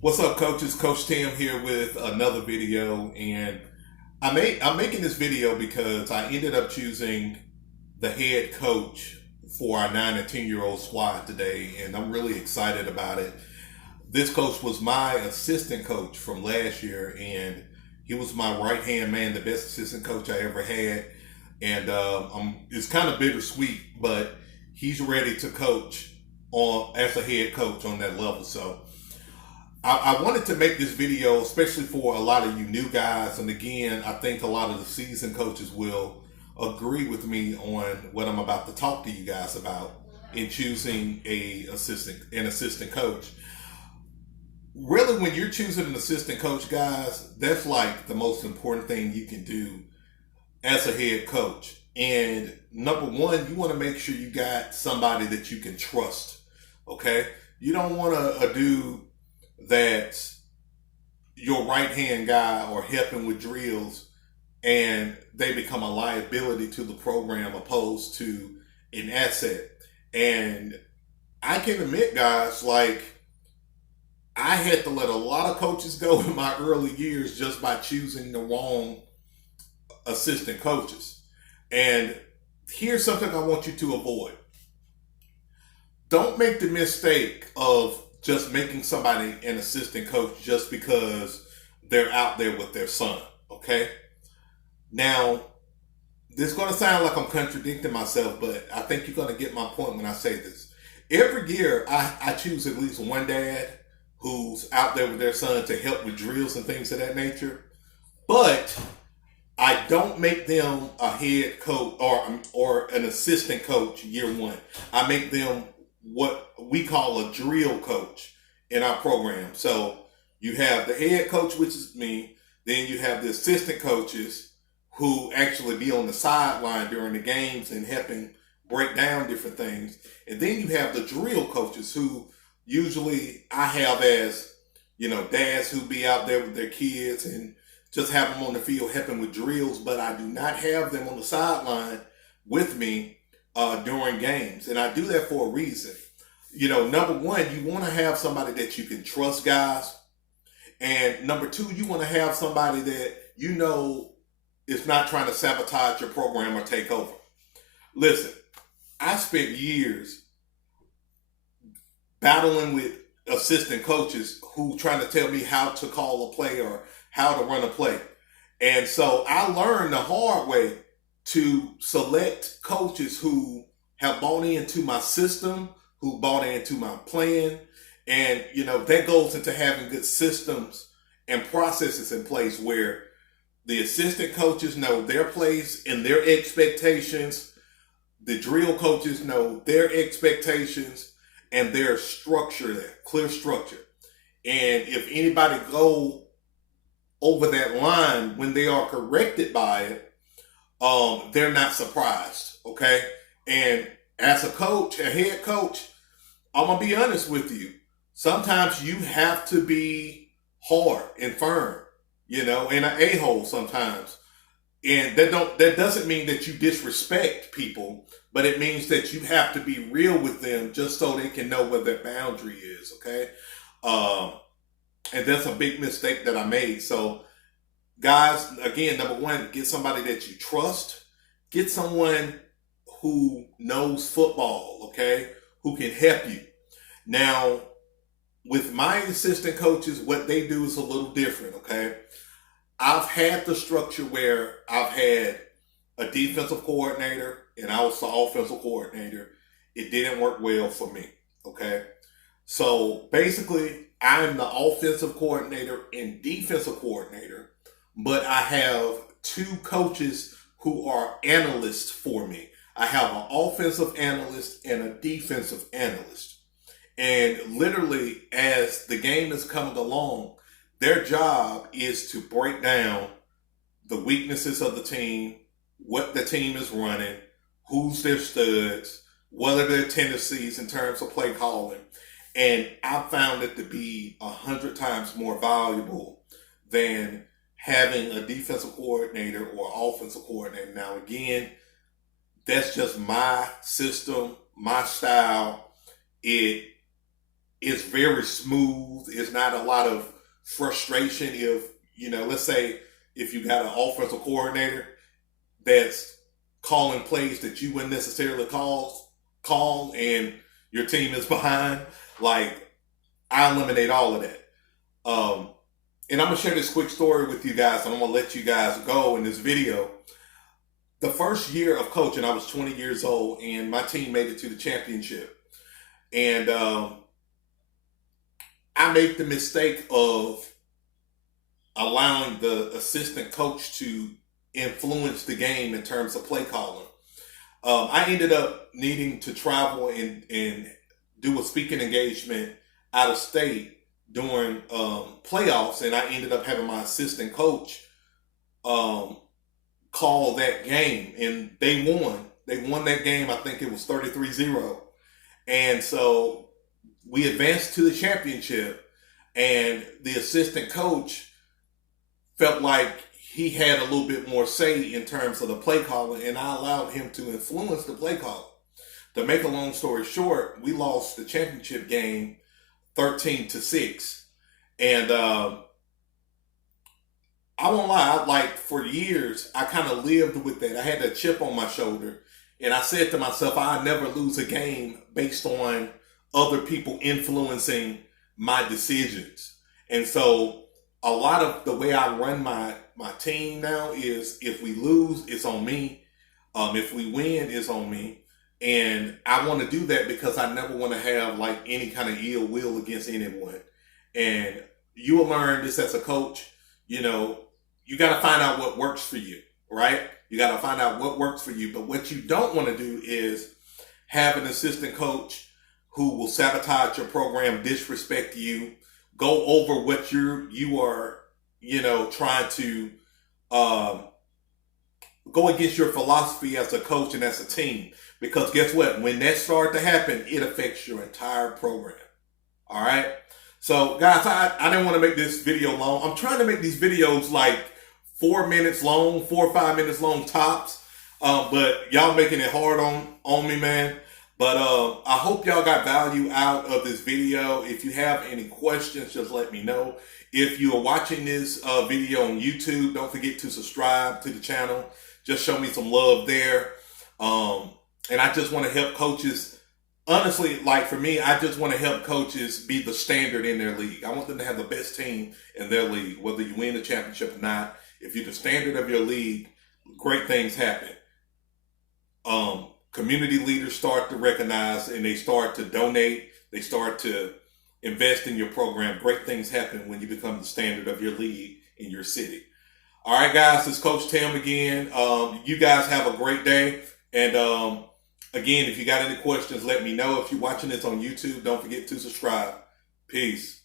What's up, coaches? Coach Tim here with another video, and I'm making this video because I ended up choosing the head coach for our 9 and 10-year-old squad today, and I'm really excited about it. This coach was my assistant coach from last year, and he was my right hand man, the best assistant coach I ever had, and it's kind of bittersweet, but he's ready to coach on as a head coach on that level. So I wanted to make this video, especially for a lot of you new guys. And again, I think a lot of the seasoned coaches will agree with me on what I'm about to talk to you guys about in choosing an assistant coach. Really, when you're choosing an assistant coach, guys, that's like the most important thing you can do as a head coach. And number one, you want to make sure you got somebody that you can trust. Okay, you don't want a dude that's your right hand guy or helping with drills and they become a liability to the program opposed to an asset. And I can admit, guys, like I had to let a lot of coaches go in my early years just by choosing the wrong assistant coaches. And here's something I want you to avoid. Don't make the mistake of just making somebody an assistant coach just because they're out there with their son, okay? Now, this is going to sound like I'm contradicting myself, but I think you're going to get my point when I say this. Every year, I choose at least one dad who's out there with their son to help with drills and things of that nature, but I don't make them a head coach or an assistant coach year one. I make them what we call a drill coach in our program. So you have the head coach, which is me. Then you have the assistant coaches who actually be on the sideline during the games and helping break down different things. And then you have the drill coaches who usually I have as, dads who be out there with their kids and just have them on the field helping with drills, but I do not have them on the sideline with me during games. And I do that for a reason. Number one, you want to have somebody that you can trust, guys. And number two, you want to have somebody that is not trying to sabotage your program or take over. Listen, I spent years battling with assistant coaches who trying to tell me how to call a play or how to run a play. And so I learned the hard way to select coaches who have bought into my system, who bought into my plan. And, that goes into having good systems and processes in place where the assistant coaches know their place and their expectations. The drill coaches know their expectations and their structure there, clear structure. And if anybody go over that line when they are corrected by it, they're not surprised, okay? And as a coach, a head coach, I'm going to be honest with you. Sometimes you have to be hard and firm, and an a-hole sometimes. And that doesn't mean that you disrespect people, but it means that you have to be real with them just so they can know where their boundary is, okay? And that's a big mistake that I made. So, guys, again, number one, get somebody that you trust. Get someone who knows football, okay, who can help you. Now, with my assistant coaches, what they do is a little different, okay? I've had the structure where I've had a defensive coordinator and I was the offensive coordinator. It didn't work well for me, okay? So basically, I'm the offensive coordinator and defensive coordinator, but I have two coaches who are analysts for me. I have an offensive analyst and a defensive analyst. And literally, as the game is coming along, their job is to break down the weaknesses of the team, what the team is running, who's their studs, what are their tendencies in terms of play calling. And I found it to be 100 times more valuable than having a defensive coordinator or offensive coordinator. Now, again, that's just my system, my style. It It's very smooth. It's not a lot of frustration. If, let's say if you got an offensive coordinator that's calling plays that you wouldn't necessarily call and your team is behind, like, I eliminate all of that. And I'm gonna share this quick story with you guys, and I'm gonna let you guys go in this video. The first year of coaching, I was 20 years old, and my team made it to the championship. And I made the mistake of allowing the assistant coach to influence the game in terms of play calling. I ended up needing to travel and do a speaking engagement out of state during playoffs, and I ended up having my assistant coach call that game, and they won. They won that game. I think it was 33-0. And so we advanced to the championship, and the assistant coach felt like he had a little bit more say in terms of the play calling, and I allowed him to influence the play calling. To make a long story short, we lost the championship game 13-6. And I won't lie, like, for years, I kind of lived with that. I had that chip on my shoulder. And I said to myself, I'll never lose a game based on other people influencing my decisions. And so a lot of the way I run my team now is, if we lose, it's on me. If we win, it's on me. And I want to do that because I never want to have like any kind of ill will against anyone. And you will learn this as a coach. You got to find out what works for you, right? You got to find out what works for you. But what you don't want to do is have an assistant coach who will sabotage your program, disrespect you, go over what you are, trying to go against your philosophy as a coach and as a team. Because guess what? When that starts to happen, it affects your entire program. All right? So, guys, I didn't want to make this video long. I'm trying to make these videos like 4 minutes long, 4 or 5 minutes long tops. But y'all making it hard on me, man. But I hope y'all got value out of this video. If you have any questions, just let me know. If you are watching this video on YouTube, don't forget to subscribe to the channel. Just show me some love there. And I just want to help coaches. Honestly, like for me, I just want to help coaches be the standard in their league. I want them to have the best team in their league, whether you win the championship or not. If you're the standard of your league, great things happen. Community leaders start to recognize, and they start to donate. They start to invest in your program. Great things happen when you become the standard of your league in your city. All right, guys, it's Coach Tim again. You guys have a great day. And again, if you got any questions, let me know. If you're watching this on YouTube, don't forget to subscribe. Peace.